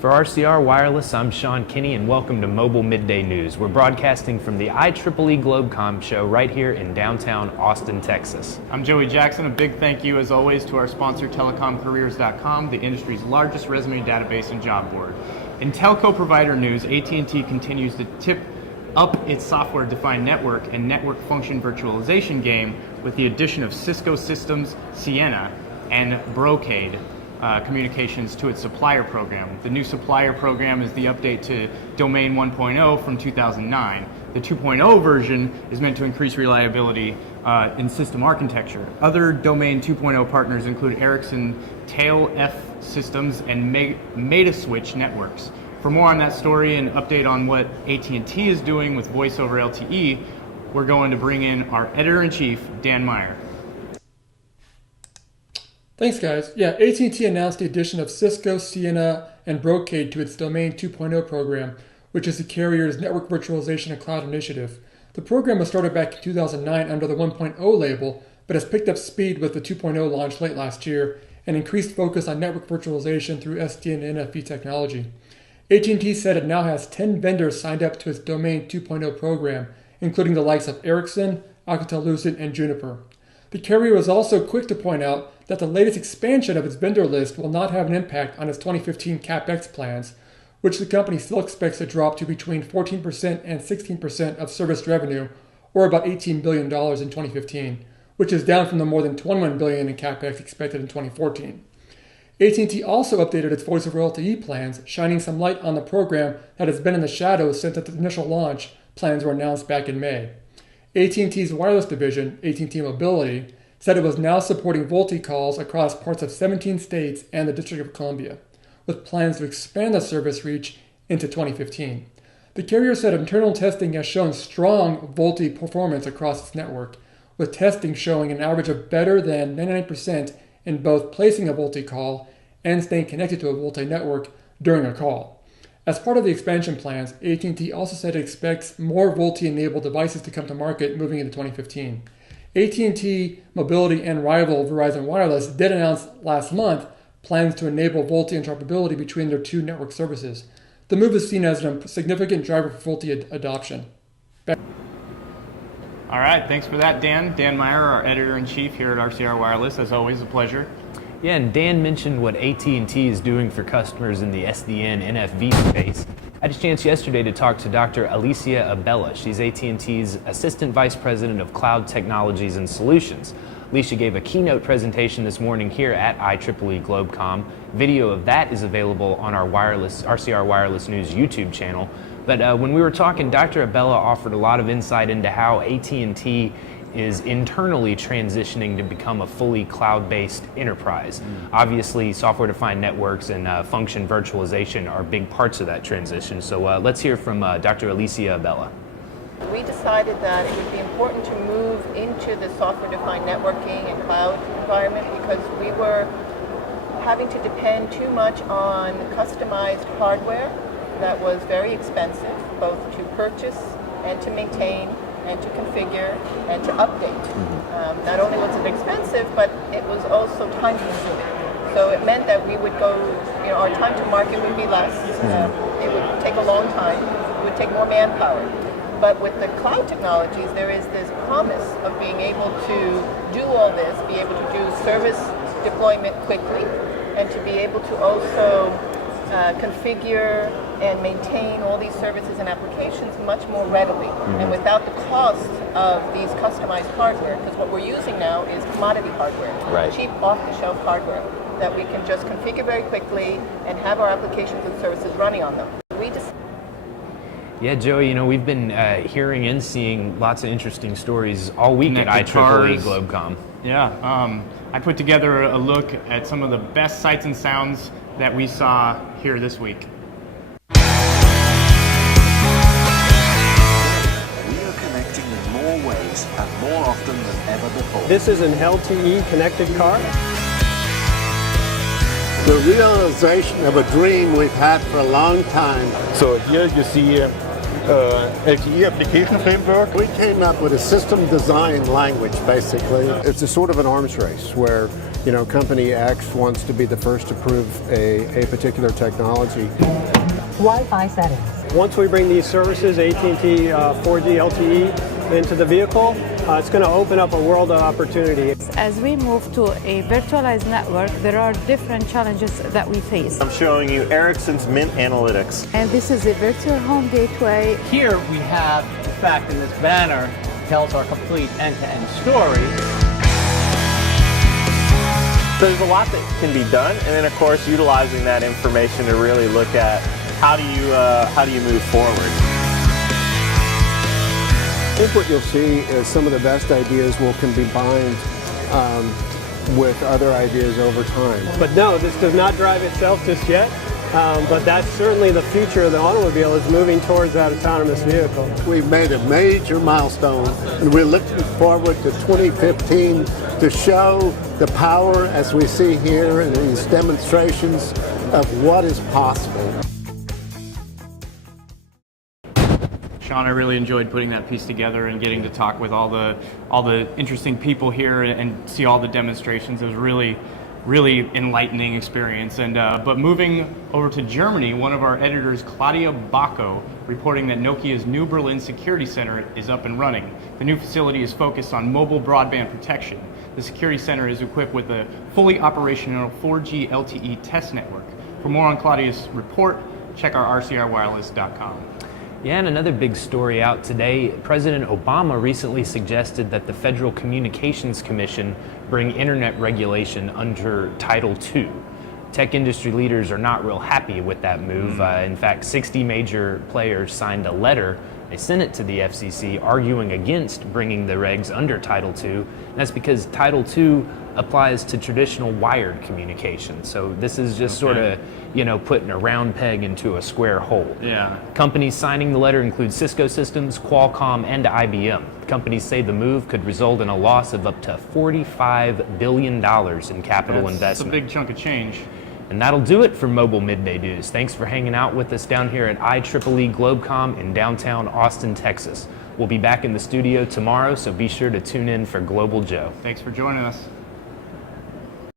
For RCR Wireless, I'm Sean Kinney, and welcome to Mobile Midday News. We're broadcasting from the IEEE Globecom show right here in downtown Austin, Texas. I'm Joey Jackson. A big thank you, as always, to our sponsor, telecomcareers.com, the industry's largest resume database and job board. In telco provider news, AT&T continues to tip up its software-defined network and network function virtualization game with the addition of Cisco Systems, Ciena and Broacade Communications to its supplier program. The new supplier program is the update to Domain 1.0 from 2009. The 2.0 version is meant to increase reliability in system architecture. Other Domain 2.0 partners include Ericsson Tail F Systems and Metaswitch Networks. For more on that story and update on what AT&T is doing with voice over LTE, we're going to bring in our editor-in-chief, Dan Meyer. Thanks, guys. Yeah, AT&T announced the addition of Cisco, Ciena, and Broacade to its Domain 2.0 program, which is the carrier's network virtualization and cloud initiative. The program was started back in 2009 under the 1.0 label, but has picked up speed with the 2.0 launch late last year and increased focus on network virtualization through SDN and NFV technology. AT&T said it now has 10 vendors signed up to its Domain 2.0 program, including the likes of Ericsson, Alcatel-Lucent, and Juniper. The carrier was also quick to point out that the latest expansion of its vendor list will not have an impact on its 2015 CapEx plans, which the company still expects to drop to between 14% and 16% of service revenue, or about $18 billion in 2015, which is down from the more than $21 billion in CapEx expected in 2014. AT&T also updated its voice over LTE plans, shining some light on the program that has been in the shadows since its initial launch plans were announced back in May. AT&T's wireless division, AT&T Mobility, said it was now supporting VoLTE calls across parts of 17 states and the District of Columbia, with plans to expand the service reach into 2015. The carrier said internal testing has shown strong VoLTE performance across its network, with testing showing an average of better than 99% in both placing a VoLTE call and staying connected to a VoLTE network during a call. As part of the expansion plans, AT&T also said it expects more VoLTE-enabled devices to come to market moving into 2015. AT&T Mobility and rival Verizon Wireless did announce last month plans to enable VoLTE interoperability between their two network services. The move is seen as a significant driver for VoLTE adoption. All right, thanks for that, Dan. Dan Meyer, our editor-in-chief here at RCR Wireless. As always, a pleasure. Yeah, and Dan mentioned what AT&T is doing for customers in the SDN NFV space. I had a chance yesterday to talk to Dr. Alicia Abella. She's AT&T's Assistant Vice President of Cloud Technologies and Solutions. Alicia gave a keynote presentation this morning here at IEEE Globecom. Video of that is available on our RCR Wireless News YouTube channel. But when we were talking, Dr. Abella offered a lot of insight into how AT&T is internally transitioning to become a fully cloud-based enterprise. Obviously, software-defined networks and function virtualization are big parts of that transition. So let's hear from Dr. Alicia Abella. We decided that it would be important to move into the software-defined networking and cloud environment because we were having to depend too much on customized hardware that was very expensive, both to purchase and to maintain and to configure and to update. Not only was it expensive, but it was also time consuming. So it meant that we would go, our time to market would be less. It would take a long time. It would take more manpower. But with the cloud technologies, there is this promise of being able to do all this, be able to do service deployment quickly, and to be able to also configure and maintain all these services and applications much more readily and without the cost of these customized hardware, because what we're using now is commodity hardware, cheap off-the-shelf hardware that we can just configure very quickly and have our applications and services running on them. Yeah, Joey, we've been hearing and seeing lots of interesting stories all week at IEEE Globecom. Yeah, I put together a look at some of the best sights and sounds that we saw here this week. We are connecting in more ways and more often than ever before. This is an LTE connected car. The realization of a dream we've had for a long time. So here you see LTE application framework. We came up with a system design language, basically. It's a sort of an arms race where, you know, company X wants to be the first to prove a particular technology. Wi-Fi settings. Once we bring these services, AT&T 4G LTE, into the vehicle, it's going to open up a world of opportunity. As we move to a virtualized network, there are different challenges that we face. I'm showing you Ericsson's Mint Analytics. And this is a virtual home gateway. Here we have, in fact, in this banner, tells our complete end-to-end story. There's a lot that can be done, and then of course utilizing that information to really look at how do you move forward. I think what you'll see is some of the best ideas will can be combined with other ideas over time. But no, this does not drive itself just yet. But that's certainly the future of the automobile, is moving towards that autonomous vehicle. We've made a major milestone, and we're looking forward to 2015 to show the power, as we see here in these demonstrations, of what is possible. Sean, I really enjoyed putting that piece together and getting to talk with all the interesting people here and see all the demonstrations. It was really enlightening experience. And but moving over to Germany, one of our editors, Claudia Bacco, reporting that Nokia's new Berlin Security Center is up and running. The new facility is focused on mobile broadband protection. The Security Center is equipped with a fully operational 4G LTE test network. For more on Claudia's report, check our rcrwireless.com. Yeah, and another big story out today, President Obama recently suggested that the Federal Communications Commission bring internet regulation under Title II. Tech industry leaders are not real happy with that move. In fact, 60 major players signed a letter. They sent it to the FCC arguing against bringing the regs under Title II. And that's because Title II applies to traditional wired communication. So this is just sort of, you know, putting a round peg into a square hole. Yeah. Companies signing the letter include Cisco Systems, Qualcomm, and IBM. Companies say the move could result in a loss of up to $45 billion in capital investment. That's a big chunk of change. And that'll do it for Mobile Midday News. Thanks for hanging out with us down here at IEEE Globecom in downtown Austin, Texas. We'll be back in the studio tomorrow, so be sure to tune in for Global Joe. Thanks for joining us.